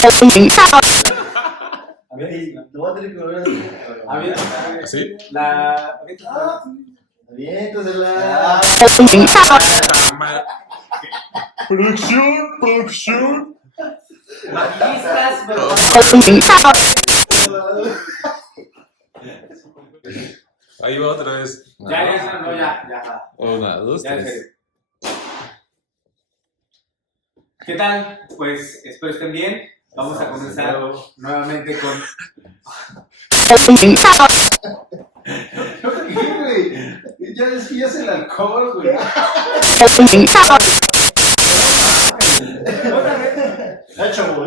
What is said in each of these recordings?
A ver, te voy a tener que volver a ver. ¿Así? Aviéntasela. Producción. Maquillistas, pero... Ahí va otra vez. Ya. Una, dos, Ya, en tres. serio. ¿Qué tal? Pues espero estén bien. Vamos a comenzar nuevamente con... Ya desvías el alcohol, güey. Ya, chavo, chavo.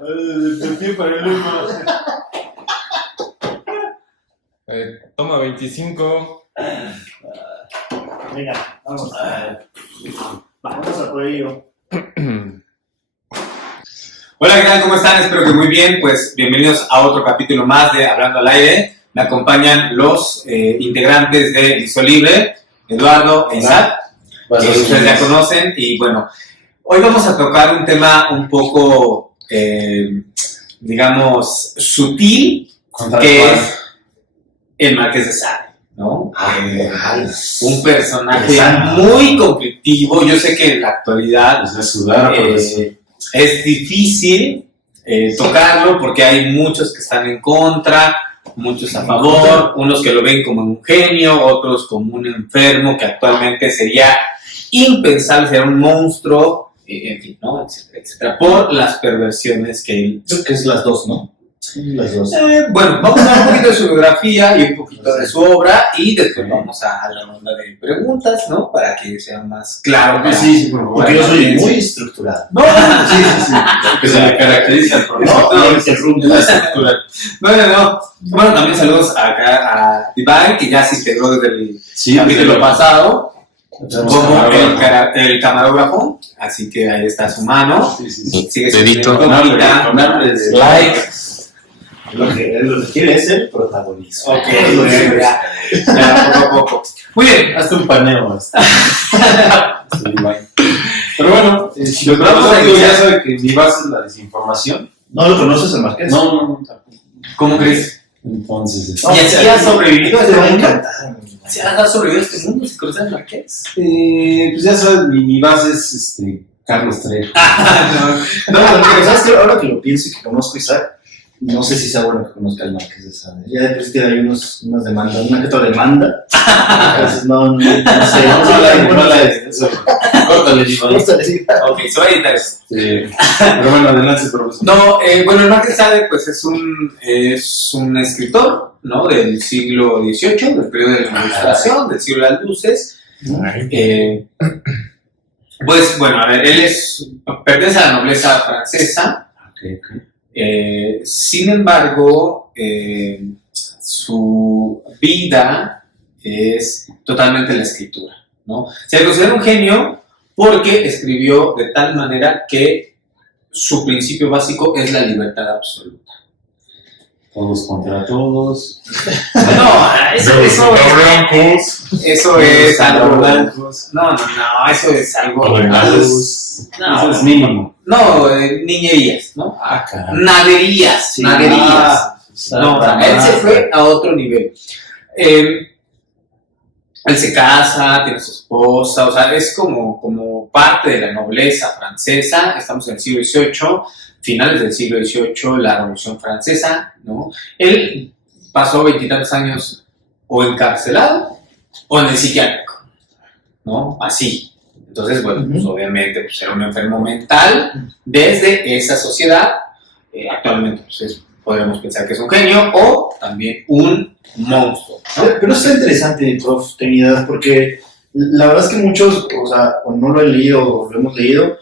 De pie para el humo. Toma 25. Venga, vamos a por ello. Hola, ¿qué tal? ¿Cómo están? Espero que muy bien. Pues bienvenidos a otro capítulo más de Hablando al Aire. Me acompañan los integrantes de Listo Libre, Eduardo e Isaac, que ustedes ya conocen. Y bueno, hoy vamos a tocar un tema un poco, digamos, sutil, que es el Marqués de Sade, ¿no? Un personaje muy conflictivo. Yo sé que en la actualidad es difícil tocarlo porque hay muchos que están en contra, muchos a favor, unos que lo ven como un genio, otros como un enfermo que actualmente sería impensable, sería un monstruo, en fin, ¿no? Etcétera, por las perversiones que él... Creo que es las dos, ¿no? Sí, las dos. Bueno, vamos a ver un poquito de su biografía y un poquito de su obra y después vamos a la ronda de preguntas, ¿no? Para que sea más claro. Sí, por favor. Porque yo soy muy estructurado. No, Sí. Que se le caracteriza por No, la estructura. No. Bueno, también saludos acá a Iván, que ya se integró desde el capítulo pasado como el camarógrafo, así que ahí está su mano. Sigue Dedito. like. Lo que quiere es el protagonismo. Ok, bueno, ya poco a poco. Muy bien. Hazte un paneo. Pero bueno, si lo conocen, ya sabe que mi base es la desinformación. ¿No lo conoces, el Marqués? No. ¿Cómo crees? Entonces, ¿Y así ha sobrevivido a Te este va a mundo? encantar. ¿Se ha sobrevivido a este mundo? ¿Se conoce al Marqués? pues ya sabes, mi base es Carlos Trejo. No, porque sabes que ahora que lo pienso y que conozco a Isaac, no sé si sea bueno que conozca al Marqués de Sade. Ya después tiene ahí unas demandas, una que otra demanda. Entonces no sé. Córtale, Iván. Ok, se va a editar eso. Pero bueno, adelante, profesor. No, bueno, el Marqués de Sade pues es un escritor, ¿no? Del siglo XVIII, del periodo de la Ilustración, del siglo de las luces. Pues bueno, a ver, él pertenece a la nobleza francesa. Sin embargo, su vida es totalmente la escritura, ¿no? Se le considera un genio porque escribió de tal manera que su principio básico es la libertad absoluta. Todos contra todos. No, eso es algo... No, eso es algo... Eso es mínimo. No, niñerías, ¿no? Caramba. Naderías. No, o sea, él se fue a otro nivel. Él se casa, tiene su esposa, o sea, es como parte de la nobleza francesa. Estamos en el siglo XVIII, finales del siglo XVIII, la Revolución Francesa, ¿no? Él pasó 20 y tantos años o encarcelado o en el psiquiátrico, ¿no? Así. Entonces, bueno, pues obviamente pues, era un enfermo mental desde esa sociedad. Actualmente, pues podríamos pensar que es un genio o también un monstruo, ¿no? Pero está interesante, prof, Trinidad, porque la verdad es que muchos, o sea, o no lo he leído o lo hemos leído,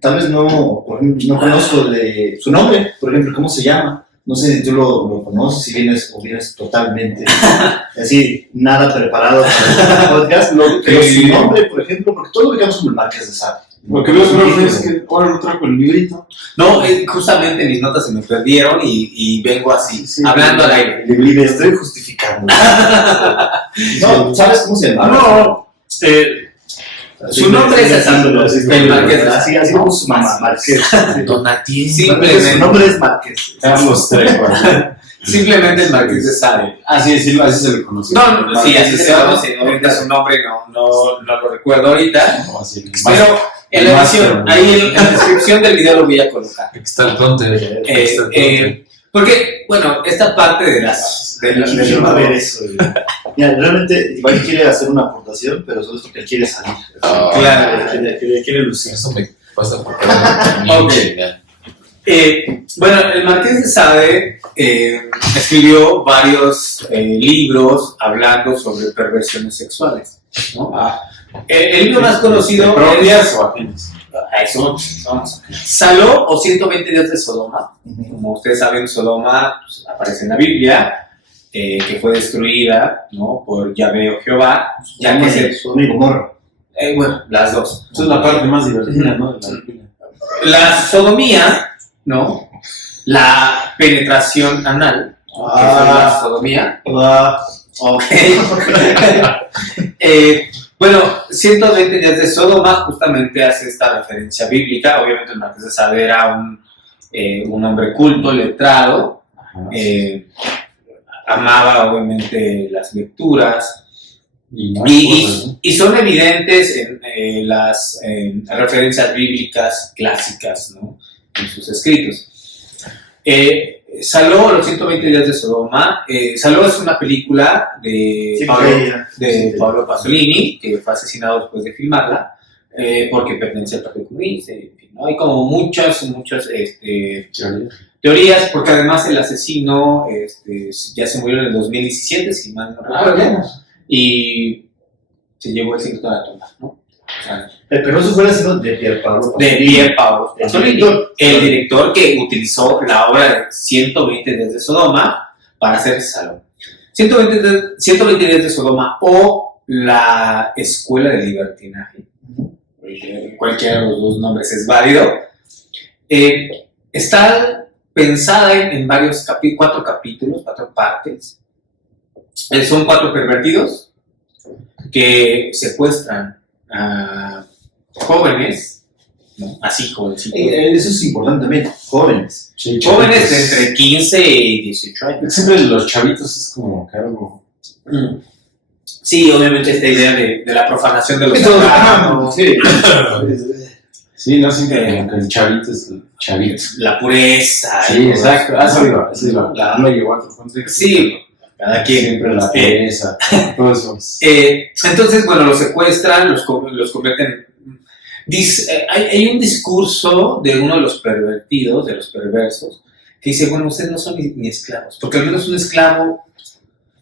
tal vez no, por ejemplo, no conozco de su nombre, por ejemplo, ¿cómo se llama? No sé si tú lo conoces, si vienes totalmente así, nada preparado para el podcast, pero su nombre, por ejemplo, porque todo lo que como el Marqués de Sade. Lo que veo, profe, es que ahora lo trajo el librito. No, justamente mis notas se me perdieron y vengo así, hablando al aire. Le estoy justificando. No, ¿sabes cómo se llama? No, Su nombre es así, el Marqués de Sade. Así como su mamá, Marqués. Donativo. Su Simplemente, nombre es Marqués. Carlos Trejo. simplemente el Marqués de Sade. Así se le conoce. No, sí, así se conoce. Ahorita su nombre no lo recuerdo ahorita. No, así el Pero en la Master, edición, ¿no? ahí en la descripción del video lo voy a colocar. Aquí está el tonte. Porque, bueno, esta parte de las. Quiero a ver eso. Mira, realmente Ibai quiere hacer una aportación, pero solo es porque él quiere salir. Claro. Quiere lucir. Eso me pasa por Ok. Bueno, el Marqués de Sade escribió varios libros hablando sobre perversiones sexuales, ¿no? El libro más conocido ¿Propias o ajenas? Eso, Saló o 120 días de Sodoma. Como ustedes saben, Sodoma pues, aparece en la Biblia, que fue destruida, ¿no? Por Yahvé o Jehová, ya que se... Su amigo Morro. bueno, las dos. Esa es la parte más divertida, ¿no? De la película. La sodomía, ¿no? La penetración anal, ¿no? Que es la sodomía. Ok. Bueno, 120 días de Sodoma justamente hace esta referencia bíblica. Obviamente el Marqués de Sade era un hombre culto, letrado, amaba obviamente las lecturas y son evidentes en las referencias bíblicas clásicas, ¿no? En sus escritos. Saló, los 120 días de Sodoma. Saló es una película de Paolo Pasolini, que fue asesinado después de filmarla, porque pertenece al Partido Comunista, en fin, ¿no? Hay como muchas teorías, porque además el asesino ya se murió en el 2017, si mal no recuerdo, y se llevó el cinto de la tumba, ¿no? O sea, Pero eso fue haciendo de Pier Paolo de Pier Paolo Pasolini, el director que utilizó la obra de 120 días de Sodoma para hacer Saló. 120 días de Sodoma o la Escuela de Libertinaje, cualquiera de los dos nombres es válido, está pensada en varios 4 capítulos, 4 partes. Son 4 pervertidos que secuestran a jóvenes, ¿no? Así jovencitos. Eso es importante también, jóvenes. Sí, Jóvenes de entre 15 y 18 años. Siempre los chavitos es como que algo. Sí, obviamente esta idea de la profanación de los sagrados, Sí, no siempre como que el chavito es el chavito. la pureza. Sí, exacto. Eso iba. La- No llegó a otro punto. Sí, cada quien. Siempre la pureza, todo eso. Entonces, bueno, los secuestran, los convierten. Hay un discurso de uno de los pervertidos, de los perversos, que dice, bueno, ustedes no son ni esclavos, porque al menos un esclavo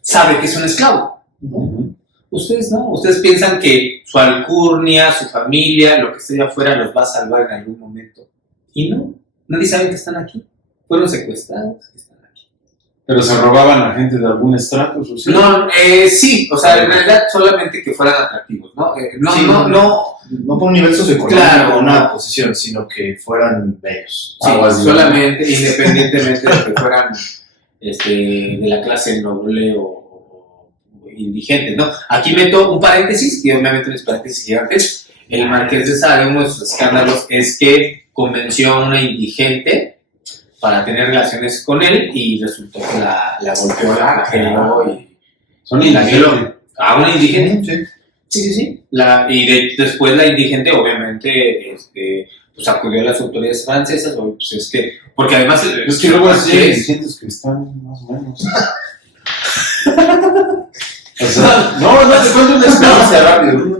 sabe que es un esclavo. Ujú. Ustedes no, ustedes piensan que su alcurnia, su familia, lo que esté allá afuera los va a salvar en algún momento. Y no, nadie sabe que están aquí. Fueron secuestrados, que están aquí. Pero se robaban a gente de algún estrato social. No, sí, o sea, en realidad solamente que fueran atractivos, ¿no? Sí, no por un nivel socioeconómico Claro. o una posición, sino que fueran bellos. Sí, Algo así. solamente, independientemente de que fueran de la clase noble o indigentes, ¿no? Aquí meto un paréntesis, y obviamente los paréntesis gigantes. El Marqués de Sade, uno de sus escándalos es que convenció a una indigente para tener relaciones con él y resultó que la golpeó, la flageló y Son la violó. indigentes. A una indigente. Sí. Sí. Después la indigente, obviamente, pues acudió a las autoridades francesas, pues es que, porque además... Es que luego hay indigentes que están más o menos. O sea, no te cuento una experiencia rápido.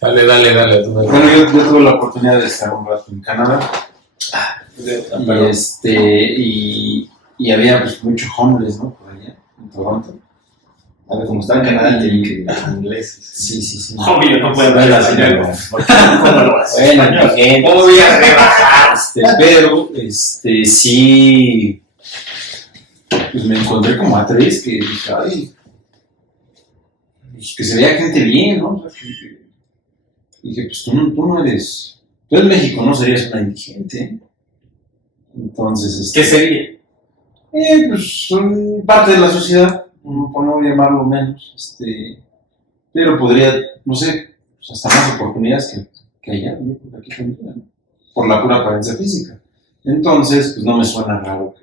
Dale. Tú Bueno, yo tuve la oportunidad de estar un rato en Canadá y había pues muchos homeless, ¿no? Por allá, en Toronto. A ver, como está en Canadá, tienen que hablar inglés. Sí. Obvio, no puedo hablar español. ¿Cómo lo haces? Bueno, ¿Cómo voy a rebajar? pero sí, pues me encontré como a 3 que dije, ay, pues, que se veía gente bien, ¿no? O sea, dije, pues tú no eres, tú en México no serías una indigente, ¿eh? Entonces, ¿Qué sería? pues son parte de la sociedad, por no llamarlo menos, pero podría, no sé, pues hasta más oportunidades que allá, ¿no? Aquí también, ¿no? Por la pura apariencia física. Entonces, pues no me suena raro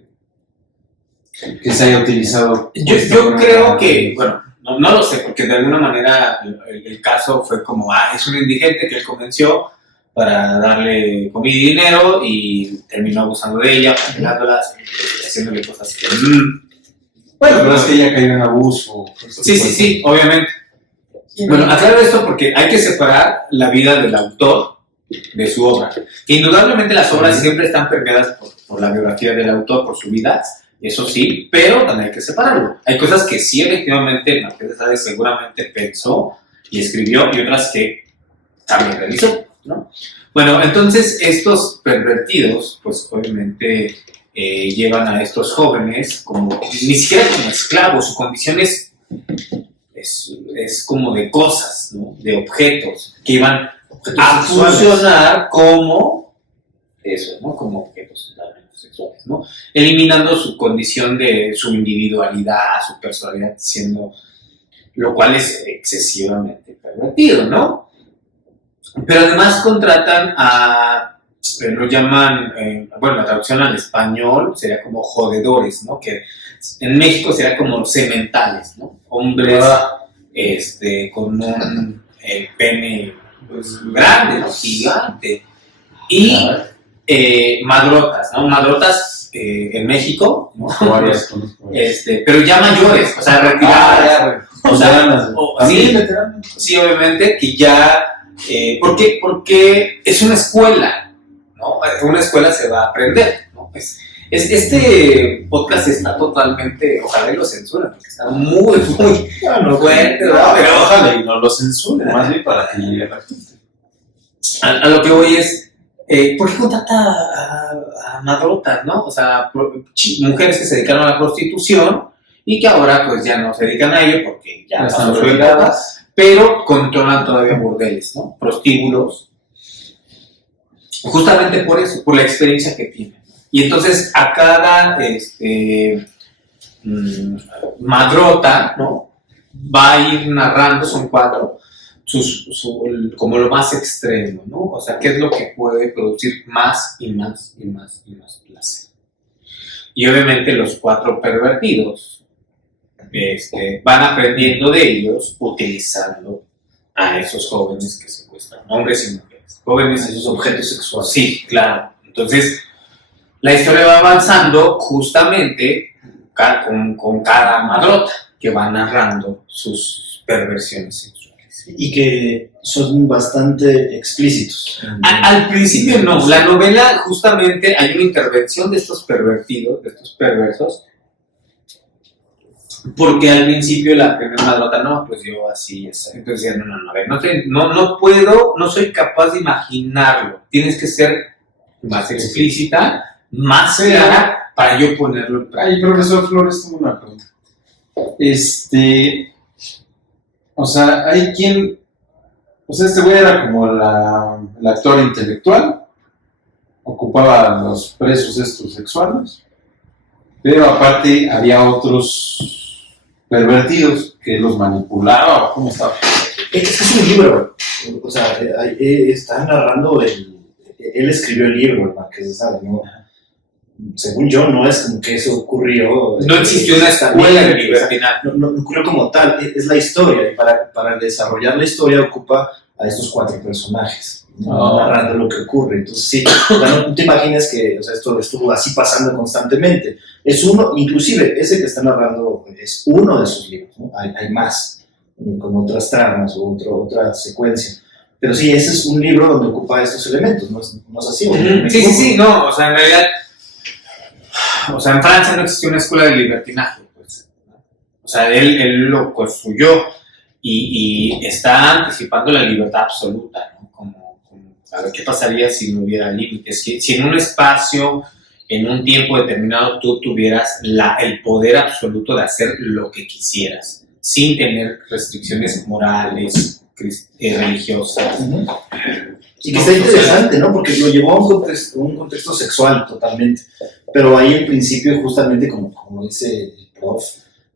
que se haya utilizado. Yo creo que, bueno, no lo sé, porque de alguna manera el caso fue como, es un indigente que él convenció para darle comida y dinero y terminó abusando de ella, manipulándolas, haciéndole cosas que... Bueno, pero es que ella cayó en abuso. Sí, obviamente. Bueno, aclaro esto porque hay que separar la vida del autor de su obra. Indudablemente las obras siempre están permeadas por la biografía del autor, por su vida, eso sí, pero también hay que separarlo. Hay cosas que sí, efectivamente, Marqués de Sade seguramente pensó y escribió, y otras que también realizó, ¿no? Bueno, entonces estos pervertidos, pues obviamente llevan a estos jóvenes como, ni siquiera como esclavos, su condición es como de cosas, ¿no? De objetos, que iban a funcionar como eso, ¿no? Como objetos sexuales, ¿no? Eliminando su condición de su individualidad, su personalidad, siendo, lo cual es excesivamente pervertido, ¿no? Pero además contratan lo llaman, bueno, la traducción al español sería como jodedores, ¿no? Que en México sería como sementales, ¿no? Hombres con un pene pues, grande, ¿no? Gigante. Y madrotas, ¿no? Madrotas en México, ¿no? Pero ya mayores, o sea, retiradas. Sí, obviamente, que ya... porque es una escuela, ¿no? Una escuela se va a aprender, ¿no? Pues, este podcast está totalmente, ojalá y lo censuren, porque está muy fuerte, ¿no? Pero ojalá y no lo censuren, más bien para que llegue a la gente. A lo que voy es, ¿por qué contrata a madrotas, no? O sea, mujeres que se dedicaron a la prostitución y que ahora pues ya no se dedican a ello porque ya están retiradas, pero controlan todavía burdeles, ¿no? Prostíbulos. Justamente por eso, por la experiencia que tienen. Y entonces a cada madrota, ¿no? Va a ir narrando, son 4, como lo más extremo, ¿no? O sea, qué es lo que puede producir más y más y más y más placer. Y obviamente los 4 pervertidos van aprendiendo de ellos utilizando a esos jóvenes que secuestran, hombres y mujeres. Jóvenes, esos objetos sexuales. Sí, claro. Entonces, la historia va avanzando justamente con cada madrota que va narrando sus perversiones sexuales. Y que son bastante explícitos. Al principio no, la novela justamente hay una intervención de estos pervertidos, de estos perversos, porque al principio la primera madrota, no, pues yo así, entonces ya no, a ver, no puedo, no soy capaz de imaginarlo, tienes que ser más explícita, más clara, para yo ponerlo en práctica. Ay, profesor Flores, tengo una pregunta. O sea, hay quien, o sea, este güey era como el actor intelectual, ocupaba a los presos estos sexuales, pero aparte había otros pervertidos que los manipulaba, ¿cómo estaba? Es un libro, o sea, está narrando él escribió el libro, el Marqués de Sade, ¿no? Según yo, no es como que eso ocurrió. No existió una escuela de libertinaje. No ocurrió como tal, es la historia, y para desarrollar la historia ocupa a estos 4 personajes, ¿no? Narrando lo que ocurre. Entonces, sí, no te imagines que, o sea, esto estuvo así pasando constantemente. Es uno, inclusive, ese que está narrando es uno de sus libros, ¿no? Hay más, con otras tramas o otra secuencia. Pero sí, ese es un libro donde ocupa estos elementos, ¿no es así? Sí, no, o sea, en realidad, o sea, en Francia no existió una escuela de libertinaje, pues, ¿no? O sea, él lo construyó y está anticipando la libertad absoluta, ¿no? Como a ver qué pasaría si no hubiera límites, si en un espacio, en un tiempo determinado, tú tuvieras el poder absoluto de hacer lo que quisieras, sin tener restricciones morales, religiosas. Uh-huh. Y que está interesante, ¿no? Porque lo llevó a un contexto sexual totalmente. Pero ahí en principio, justamente como dice el prof,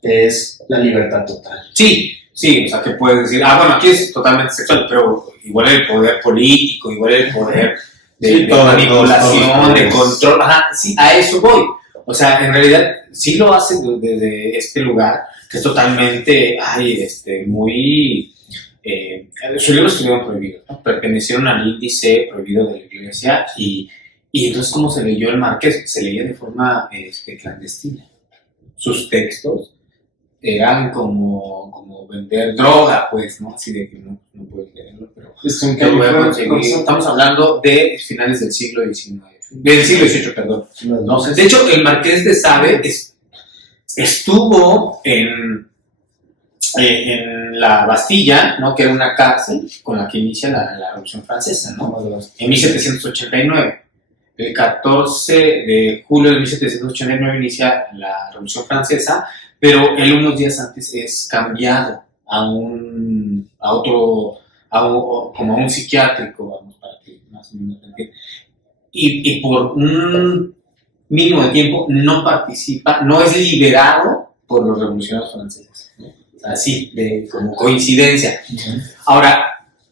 es la libertad total. Sí, Sí, o sea, que puedes decir, bueno, aquí es totalmente sexual, pero igual el poder político, igual el poder de manipulación, de control, sí, a eso voy. O sea, en realidad sí lo hacen desde este lugar, que es totalmente, muy... sus libros estuvieron prohibidos, ¿no? Pertenecieron al índice prohibido de la iglesia y entonces, ¿cómo se leyó el Marqués? Se leía de forma clandestina. Sus textos eran como vender droga, pues, ¿no? Así de que no puedes leerlo, pero lo voy a conseguir. Estamos hablando de finales del siglo XIX, del siglo XVIII, perdón. No sé. De hecho, el Marqués de Sade estuvo en la Bastilla, ¿no? Que era una cárcel con la que inicia la Revolución Francesa, ¿no? En 1789. El 14 de julio de 1789 inicia la Revolución Francesa, pero él unos días antes es cambiado a un psiquiátrico, vamos, para que más o menos entiendan. Y por un mínimo de tiempo no participa, no es liberado por los revolucionarios franceses, ¿no? Así, como coincidencia. Ahora,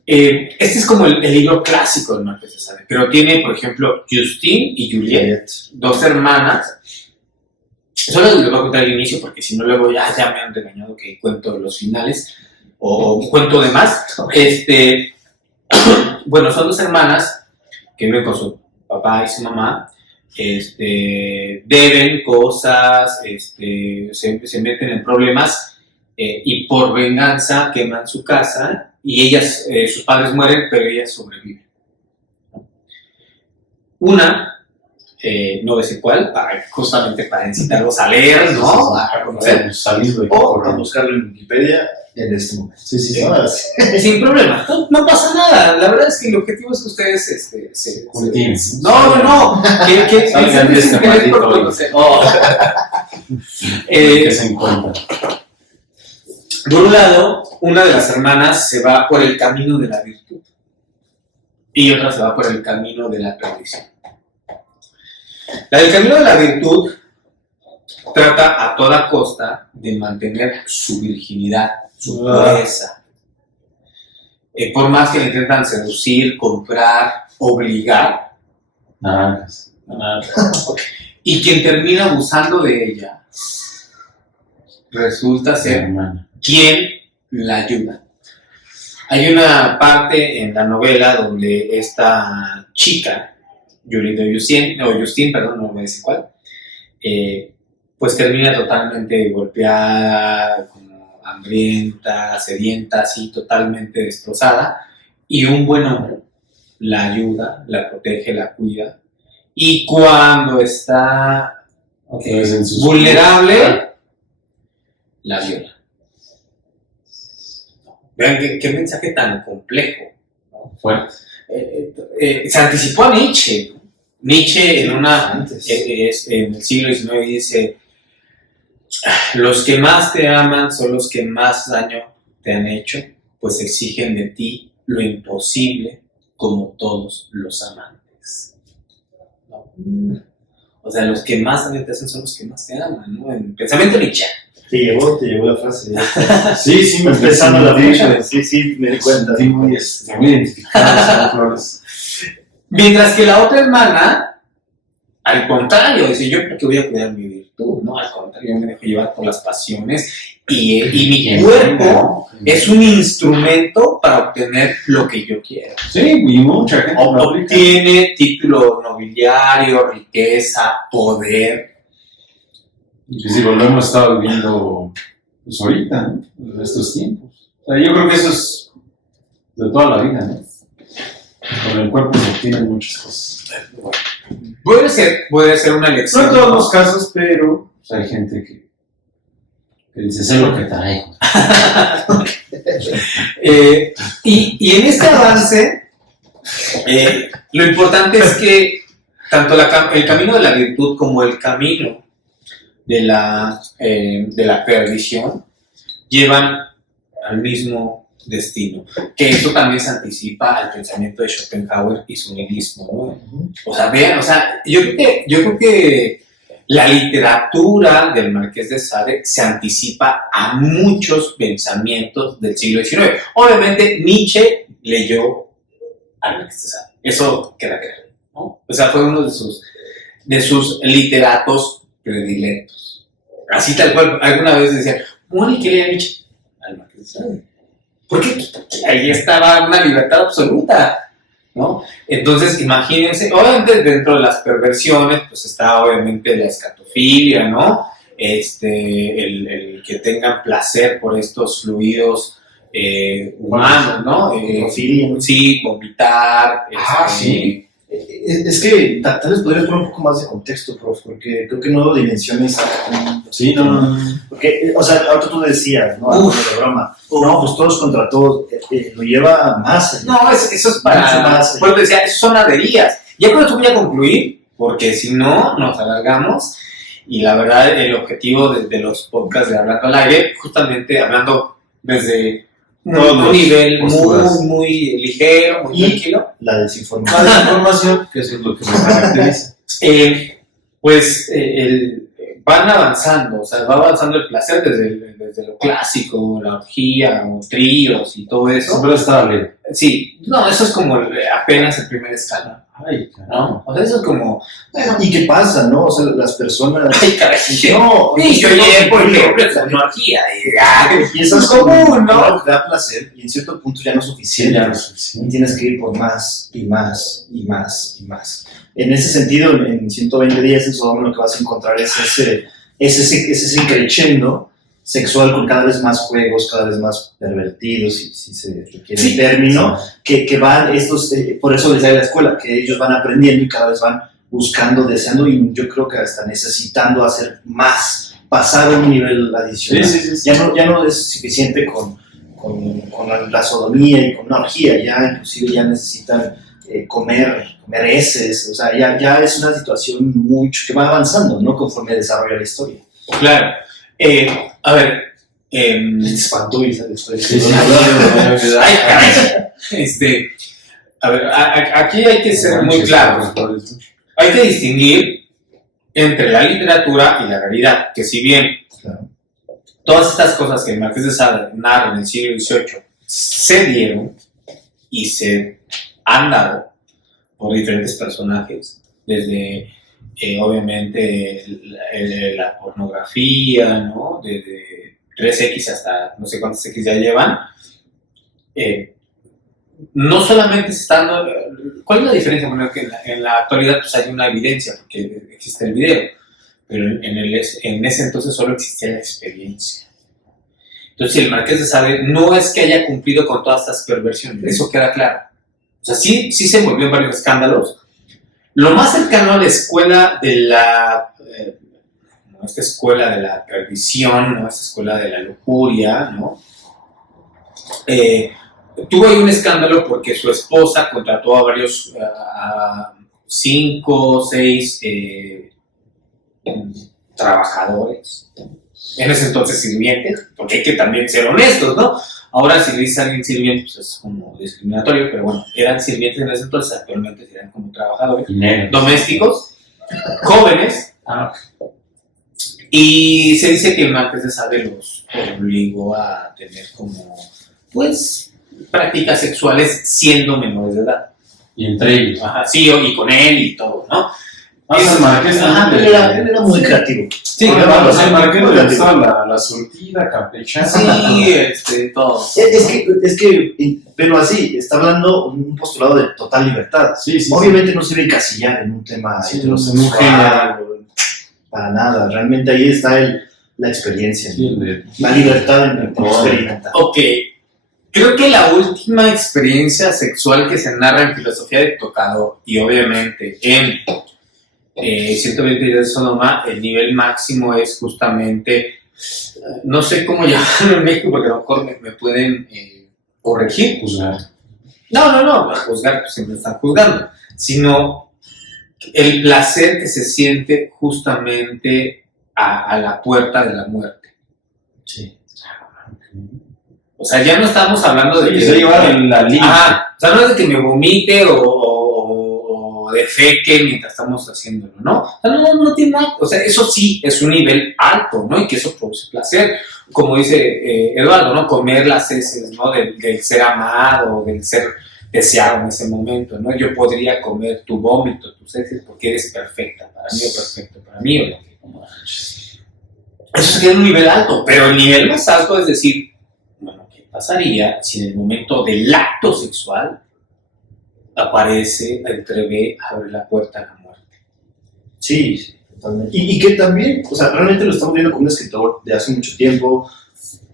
este es como el libro clásico del Marqués de Sade, pero tiene, por ejemplo, Justine y Juliette, dos hermanas. Solo les voy a contar el inicio, porque si no luego ya me han regañado que cuento los finales, o cuento de más. Bueno, son dos hermanas que viven con su papá y su mamá, deben cosas, se meten en problemas, y por venganza queman su casa, y ellas, sus padres mueren, pero ellas sobreviven. Una, no sé cuál, justamente para incitarlos a leer, ¿no? A conocer. O a buscarlo en Wikipedia en este momento. Sí. Sin problema, no pasa nada. La verdad es que el objetivo es que ustedes se cultiven. No. Que salgan de este maldito conocer. Que se encuentran. Por un lado, una de las hermanas se va por el camino de la virtud y otra se va por el camino de la perdición. La del camino de la virtud trata a toda costa de mantener su virginidad, su pureza. Por más que le intentan seducir, comprar, obligar, Nada. y quien termina abusando de ella resulta ser quien la ayuda. Hay una parte en la novela donde esta chica, Justine, perdón, no voy a decir cuál, pues termina totalmente golpeada, como hambrienta, sedienta, así totalmente destrozada, y un buen hombre la ayuda, la protege, la cuida, y cuando está vulnerable, la viola. Vean qué mensaje tan complejo, ¿no? Fuerte. Se anticipó a Nietzsche, ¿no? Nietzsche en el siglo XIX dice: los que más te aman son los que más daño te han hecho, pues exigen de ti lo imposible, como todos los amantes, ¿no? O sea, los que más daño te hacen son los que más te aman, ¿no? En pensamiento Nietzsche. Te llevó la frase. Sí, me empezando la fecha. Sí, me di cuenta. Sí, muy identificado, Flores. Mientras que la otra hermana, al contrario, dice: yo porque voy a cuidar mi virtud, no, al contrario, yo me dejo llevar por las pasiones y mi cuerpo es un instrumento para obtener lo que yo quiero. Sí, y mucha gente obtiene título nobiliario, riqueza, poder. Y pues digo, lo hemos estado viviendo pues ahorita, ¿no? En estos tiempos. O sea, yo creo que eso es de toda la vida, ¿no? Con el cuerpo se obtienen muchas cosas. Puede ser una elección. No en todos los casos, pero pues, hay gente que dice: sé lo que traigo. Y en este avance, lo importante es que tanto el camino de la virtud como el camino de la perdición llevan al mismo destino, que esto también se anticipa al pensamiento de Schopenhauer y su nihilismo, ¿no? O sea, vean, o sea, yo creo que la literatura del Marqués de Sade se anticipa a muchos pensamientos del siglo XIX. Obviamente, Nietzsche leyó al Marqués de Sade. Eso queda claro, ¿no? O sea, fue uno de sus literatos predilectos. Así tal cual, alguna vez decían, ¿y qué leía Nietzsche? Al Marqués de Sade. Porque ahí estaba una libertad absoluta, ¿no? Entonces, imagínense, obviamente dentro de las perversiones, pues está obviamente la escatofilia, ¿no? El que tengan placer por estos fluidos humanos, ¿no? Sí, vomitar. Sí. Es que tal vez podrías poner un poco más de contexto, prof, porque creo que no lo dimensiones. Sí, no. Porque, o sea, ahorita tú decías, ¿no? Algo de broma. No, pues todos contra todos. Lo lleva más allá. No, eso es para. Pues decía, eso son naderías. Ya con esto voy a concluir, porque si no, nos alargamos. Y la verdad, el objetivo de los podcasts de Hablando al Aire, justamente hablando desde un nivel muy ligero, muy tranquilo. La desinformación. Que eso es lo que nos caracteriza. Van avanzando, o sea, va avanzando el placer desde lo clásico, la orgía, o tríos y todo eso. Pero estaba bien. Sí, no, eso es como apenas el primer escalón. Ay, ¿No? O sea, eso es como... ¿Y qué pasa, no? O sea, las personas... Ay, caray, no, sí, yo llegué, por ejemplo, una orgía. Y eso es común, ¿no? Da placer y en cierto punto ya no es suficiente. Y tienes que ir por más y más y más y más. En ese sentido, en 120 días en Sodoma lo que vas a encontrar es ese crescendo sexual con cada vez más juegos, cada vez más pervertidos, si se requiere el término, que van estos, por eso desde la escuela, que ellos van aprendiendo y cada vez van buscando, deseando y yo creo que hasta necesitando hacer más, pasar a un nivel adicional. Sí. Ya no es suficiente con la sodomía y con una orgía, ya inclusive ya necesitan comer heces, o sea, ya es una situación mucho que va avanzando, ¿no? Conforme desarrolla la historia. Claro. A ver. Espantó y sale esto. Ay, caray. A ver, aquí hay que ser muy claros. Hay que distinguir entre la literatura y la realidad, que si bien todas estas cosas que el Marqués de Sade narra en el siglo XVIII se dieron y se han dado por diferentes personajes, desde obviamente la pornografía, ¿no? Desde 3X hasta no sé cuántos X ya llevan. No solamente se están... ¿Cuál es la diferencia? Bueno, que en la actualidad pues hay una evidencia, porque existe el video, pero en ese entonces solo existía la experiencia. Entonces el Marqués de Sade no es que haya cumplido con todas estas perversiones, eso queda claro. O sea, sí se envolvió en varios escándalos. Lo más cercano a la escuela de la... no esta escuela de la perdición, no esta escuela de la lujuria, ¿no? Tuvo ahí un escándalo porque su esposa contrató a varios, 5 o 6 trabajadores. En ese entonces sirvientes, porque hay que también ser honestos, ¿no? Ahora si le dice a alguien sirviente, pues es como discriminatorio, pero bueno, eran sirvientes en ese entonces, actualmente serían como trabajadores domésticos, jóvenes, y se dice que el Marqués de Sade los obligó a tener como, pues, prácticas sexuales siendo menores de edad. Y entre ellos. Ajá, sí, y con él y todo, ¿no? El Marqués era muy creativo. Sí, claro, el Marqués le gustaba la surtida campechana. Sí, todo. Es que, pero así, está hablando un postulado de total libertad. Sí. Obviamente no se debe encasillar en un tema heterosexual, para nada. Realmente ahí está la experiencia, la libertad en experimentar. Ok, creo que la última experiencia sexual que se narra en Filosofía de Tocador y obviamente en 120 días de Sodoma, el nivel máximo es justamente, no sé cómo llamarlo en México porque a lo mejor me pueden corregir. Juzgar. No, juzgar, pues siempre están juzgando, sino el placer que se siente justamente a la puerta de la muerte. Sí. O sea, ya no estamos hablando de que se lleva la línea. O sea, no es de que me vomite o o defeque mientras estamos haciéndolo, ¿no? O sea, no tiene nada, o sea, eso sí es un nivel alto, ¿no? Y que eso produce placer, como dice Eduardo, ¿no? Comer las heces, ¿no? Del ser amado, del ser deseado en ese momento, ¿no? Yo podría comer tu vómito, tus heces, porque eres perfecta para mí o perfecto para mí, o lo que como. Eso sería un nivel alto, pero el nivel más alto es decir, bueno, ¿qué pasaría si en el momento del acto sexual aparece, entrevé, abre la puerta a la muerte? Sí, totalmente. Y que también, o sea, realmente lo estamos viendo como un escritor de hace mucho tiempo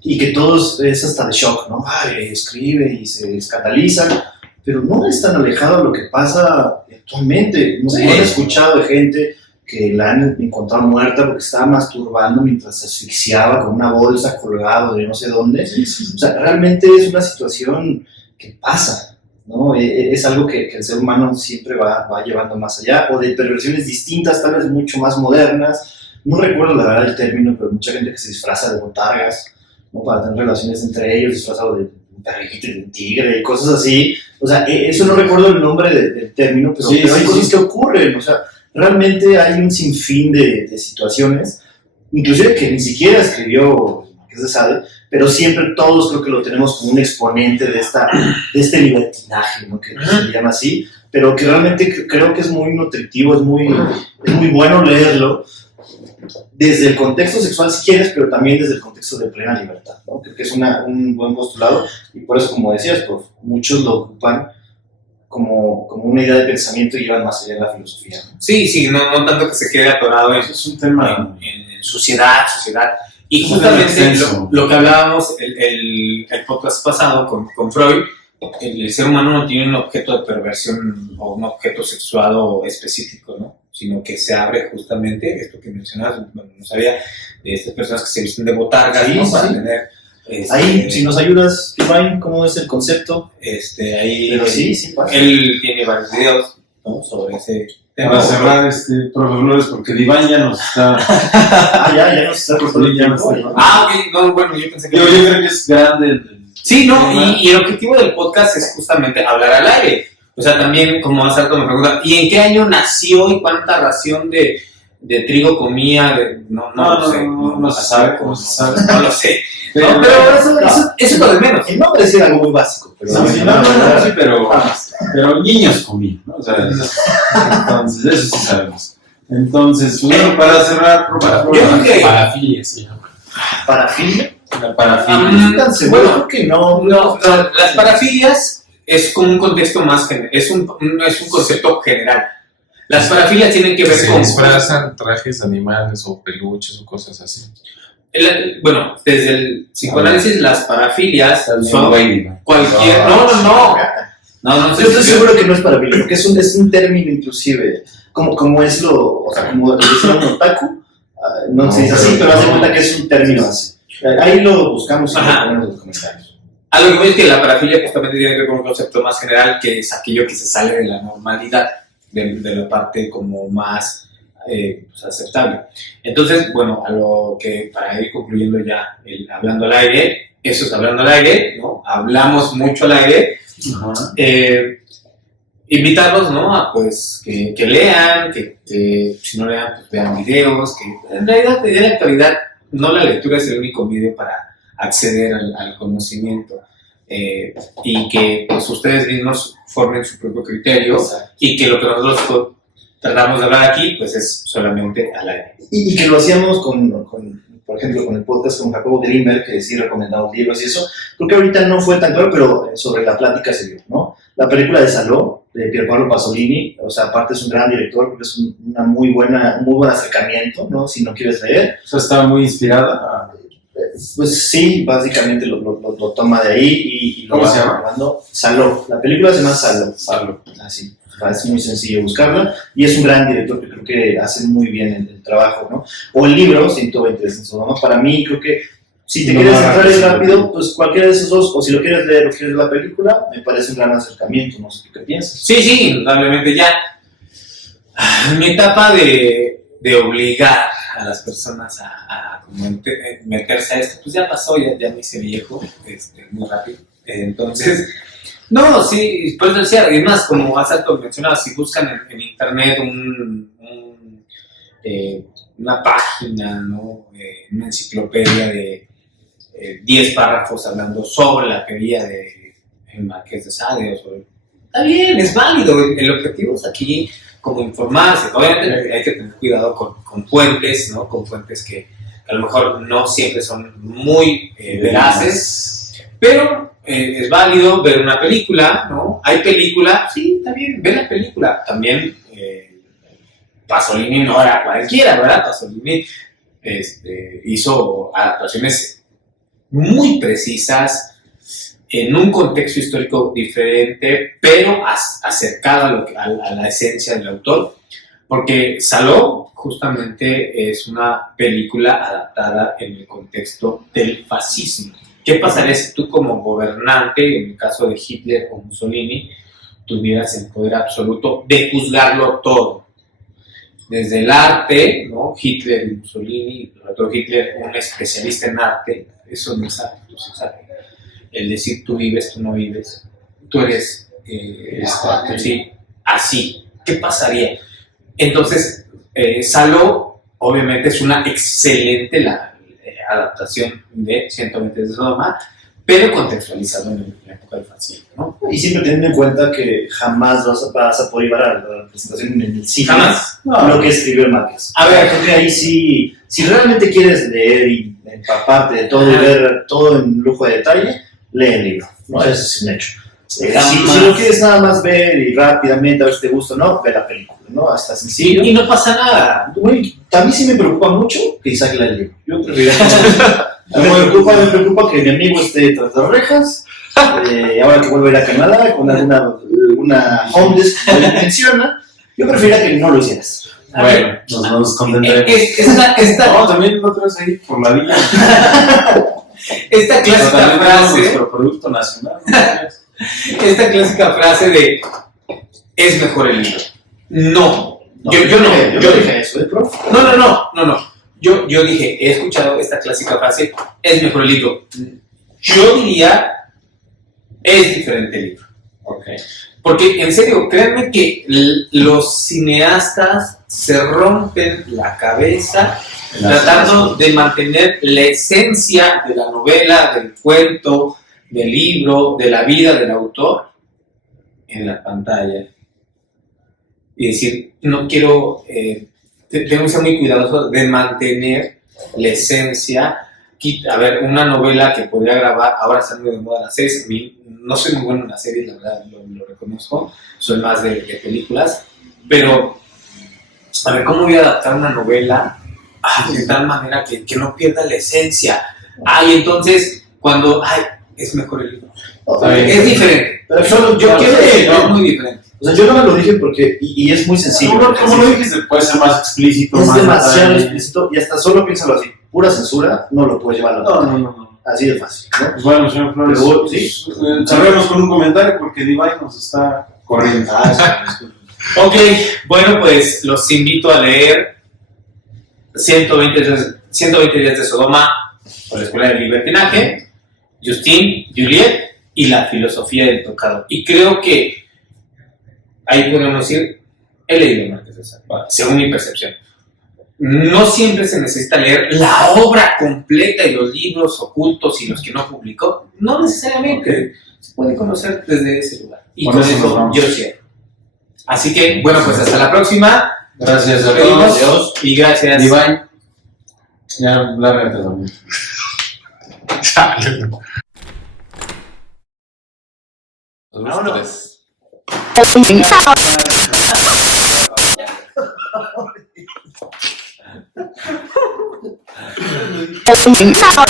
y que todos es hasta de shock, ¿no? Ay, escribe y se escandalizan, pero no es tan alejado de lo que pasa actualmente. No sé, he escuchado de gente que la han encontrado muerta porque estaba masturbando mientras se asfixiaba con una bolsa colgado de no sé dónde. O sea, realmente es una situación que pasa, ¿no? Es algo que el ser humano siempre va llevando más allá, o de perversiones distintas, tal vez mucho más modernas. No recuerdo la verdad el término, pero mucha gente que se disfraza de botargas, ¿no? Para tener relaciones entre ellos, disfrazado de un perrito y de un tigre y cosas así. O sea, eso no recuerdo el nombre del término, pero hay cosas que ocurren, o sea, realmente hay un sinfín de situaciones, inclusive que ni siquiera escribió Marqués de Sade, pero siempre todos creo que lo tenemos como un exponente de este libertinaje, ¿no? Que se llama así, pero que realmente creo que es muy nutritivo, es muy bueno leerlo, desde el contexto sexual si quieres, pero también desde el contexto de plena libertad, ¿no? Creo que es un buen postulado, y por eso, como decías, pues, muchos lo ocupan como una idea de pensamiento y llevan más allá de la filosofía, ¿no? Sí, no tanto que se quede atorado en, Eso es un tema en sociedad. Y justamente lo que hablábamos el podcast pasado con Freud, el ser humano no tiene un objeto de perversión o un objeto sexuado específico, ¿no? Sino que se abre justamente, esto que mencionabas, bueno, no sabía, de estas personas que se visten de botargas, ¿no? Para tener... ahí, si nos ayudas, Ryan, ¿cómo es el concepto? Ahí pero sí pasa. Él tiene varios videos, ¿no? Sobre ese tema. Para cerrar, profe Flores, porque Diván ya nos está... ya nos está cortando el tiempo. Ok, no, bueno, yo pensé que... Yo creo que es grande. Sí, no, y el objetivo del podcast es justamente hablar al aire. O sea, también, como Asalto me pregunta, ¿y en qué año nació y cuánta ración de trigo comía? No se sabe. No se sabe. No lo sé. Pero eso es lo de menos. El nombre es algo muy básico. Pero sí, pero niños comían, ¿no? O sea, entonces, eso sí sabemos. Entonces, bueno, para cerrar, yo creo que... Parafilia, sí. ¿Parafilia? La parafilia. Bueno, creo que no. Las parafilias es como un contexto más general, es un concepto general. Las parafilias tienen que ver se con... disfrazan trajes de animales o peluches o cosas así. Bueno, desde el psicoanálisis, las parafilias son cualquier... No, Yo estoy seguro que no es parafilia, porque es un término inclusive, como es o sea, como decir un otaku, no se dice así, pero haz de cuenta que es un término así. Ahí lo buscamos y lo ponemos en los comentarios. Algo que voy es que la parafilia justamente tiene que ver con un concepto más general, que es aquello que se sale de la normalidad, de la parte como más aceptable. Entonces, bueno, a lo que para ir concluyendo ya hablando al aire, eso es hablando al aire, ¿no? Hablamos mucho al aire. Invitarlos, ¿no? A pues que lean, que si no lean, pues vean videos, que en realidad en la actualidad no la lectura es el único medio para acceder al conocimiento, y que pues ustedes mismos formen su propio criterio. Exacto. Y que lo que nosotros tratamos de hablar aquí pues es solamente al aire. Y que lo hacíamos por ejemplo, con el podcast con Jacobo Grimberg, que sí recomendamos libros y eso. Creo que ahorita no fue tan claro, pero sobre la plática se dio, ¿no? La película de Saló, de Pierpaolo Pasolini, o sea, aparte es un gran director, porque es un muy buen acercamiento, ¿no? Si no quieres leer. O sea, estaba muy inspirada. Pues sí, básicamente lo toma de ahí y ¿Cómo se llama? Saló. La película se llama Saló. Así. Es muy sencillo buscarla y es un gran director que creo que hace muy bien el trabajo, ¿no? O el libro, 120 Sodomas, para mí creo que si te quieres entrar rápido, pues cualquiera de esos dos, o si lo quieres leer o quieres ver la película, me parece un gran acercamiento, no sé qué piensas. Sí, indudablemente ya. Mi etapa de obligar a las personas a meterse a esto, pues ya pasó, ya me hice viejo, muy rápido. Entonces... No, sí, por eso decía, además, como Asalto mencionaba, si buscan en internet una página, ¿no? Una enciclopedia de 10 párrafos hablando sobre la teoría de Marqués de Sade. Está bien, es válido. El objetivo es aquí como informarse. Obviamente hay que tener cuidado con fuentes, ¿no? Con fuentes que a lo mejor no siempre son muy veraces, pero es válido ver una película, ¿no? Hay película, sí, está bien, ve la película. También Pasolini no era cualquiera, ¿verdad? Pasolini hizo adaptaciones muy precisas en un contexto histórico diferente, pero acercado a la esencia del autor, porque Saló justamente es una película adaptada en el contexto del fascismo. ¿Qué pasaría si tú como gobernante, en el caso de Hitler o Mussolini, tuvieras el poder absoluto de juzgarlo todo? Desde el arte, ¿no? Hitler y Mussolini, sobre todo Hitler, un especialista en arte, eso no es arte, eso es arte. El decir tú vives, tú no vives, tú eres sí, así. ¿Qué pasaría? Entonces, Saló, obviamente, es una excelente adaptación de 120 de Sodoma, pero contextualizado en la época del fascismo, ¿no? Y siempre teniendo en cuenta que jamás vas a poder llevar a la presentación en el cine. Jamás. Lo que escribió Márquez. A ver, creo que ahí sí, si realmente quieres leer y empaparte de todo y ver todo en lujo de detalle, lee el libro, ¿no? Ese es un hecho. Si lo quieres nada más ver y rápidamente a ver si te gusta o no, ve la película, ¿no? Hasta sencillo. Y no pasa nada. Bueno, a mí sí me preocupa mucho que Isaac lea el libro. Yo prefiero... me preocupa que mi amigo esté tras las rejas, ahora que vuelve a ir a Canadá con una homeless que me menciona. Yo prefiero que no lo hicieras. Bueno, nos contentaremos. Esta También otra vez ahí por la villa. Esta clásica frase, nuestro producto nacional. esta clásica frase de es mejor el libro. No, yo dije eso, profe. No. Yo dije, he escuchado esta clásica frase, es mejor el libro. Yo diría, es diferente el libro. Okay. Porque, en serio, créanme que los cineastas se rompen la cabeza tratando de mantener la esencia de la novela, del cuento, del libro, de la vida del autor en la pantalla. Y decir, no quiero, tengo que ser muy cuidadoso de mantener la esencia. A ver, una novela que podría grabar, ahora están muy de moda las series, a mí no soy muy bueno en las series, la verdad, lo reconozco, soy más de películas, pero, a ver, ¿cómo voy a adaptar una novela de tal manera que no pierda la esencia? Y entonces, cuando, es mejor el libro. Es diferente. Pero Yo quiero decir, es muy diferente. O sea, yo no me lo dije porque, y es muy sencillo. Como lo dijiste, puede ser más explícito. Es más demasiado detalle. explícito y hasta solo piénsalo así. Pura censura, no lo puedes llevar a la pantalla. No. Así de fácil, ¿no? Pues bueno, señor Flores, Pero, sí. cerremos con un comentario porque Divine nos está corriendo. Ok, bueno, pues los invito a leer 120 días de Sodoma por la Escuela del Libertinaje, Justine, Juliet y la filosofía del tocado. Y creo que ahí podemos decir, he leído Marqués de Sade, según mi percepción. No siempre se necesita leer la obra completa y los libros ocultos y los que no publicó. No necesariamente. Se puede conocer desde ese lugar. Y con eso yo cierro. Así que, bueno, pues hasta la próxima. Gracias a Nos todos. y gracias. Divine. Ya, lárgate también. Vámonos. Chao.